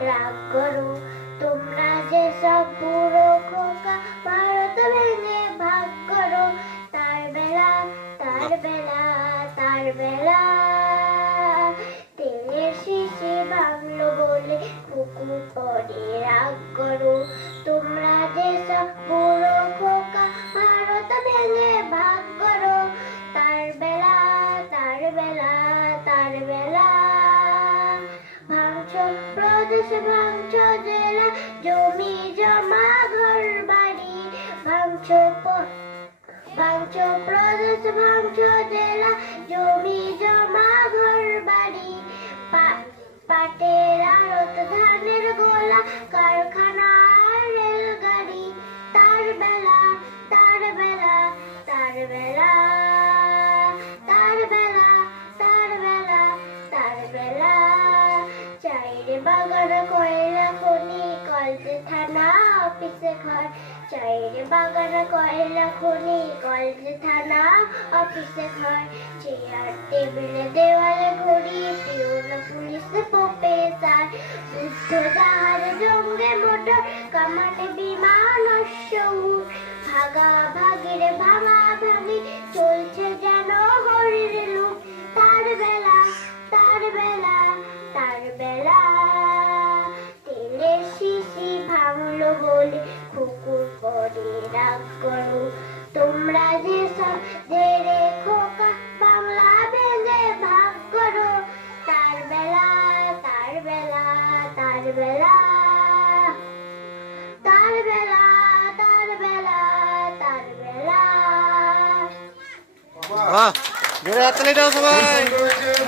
রাগ করো তোমরা যে সব পুরো খোকা ভারত ভেঙে ভাগ করো তার বেলা তার বেলা তার বেলা তেলের শিশি ভাঙলো বলে কুকুর পরে রাগ করো তোমরা যে সব পুরো খোকা ভারত ভেঙে ভাগ করো তার বেলা তার বেলা তার বেলা ভাঙছো প্রদেশ ভাঙছো জেলা জমি জমা ঘর বাড়ি ভাঙছো ভাঙছো প্রদেশ ভাঙছো জেলা জমি জমা ঘর বাড়ি পাটের আড়ত ধানের গোলা কারখানা রেলগাড়ি তার বেলা তার বেলা তার বেলা তার বেলা তার বেলা তার বেলা চাইরে বাগান কয়লা খনি কলতে থানা অফিসে ঘর চাইরে বাগান কয়লা খনি কলতে থানা অফিসে ঘর চেয়ার টেবিলে দেওয়ালে ঘড়ি পিওন পুলিশ প্রফেসর যুদ্ধ জাহাজ জঙ্গে মোটর কামানে বিমান অশ্ব উট ভাগা ভাগির ভাঙা ভাঙি চলছে যেন হরির লুট তার বেলা তার বেলা তার বেলা তেলের শিশি ভাঙলো বলে কুকুর পরে রাগ করো তোমরা যে সব ধেরে খোকা বাংলা ভেঙে ভাগ করো তার বেলা তার বেলা তার বেলা তার বেলা তার বেলা তার বেলা বাহ জোরে হাততালি দাও সবাই।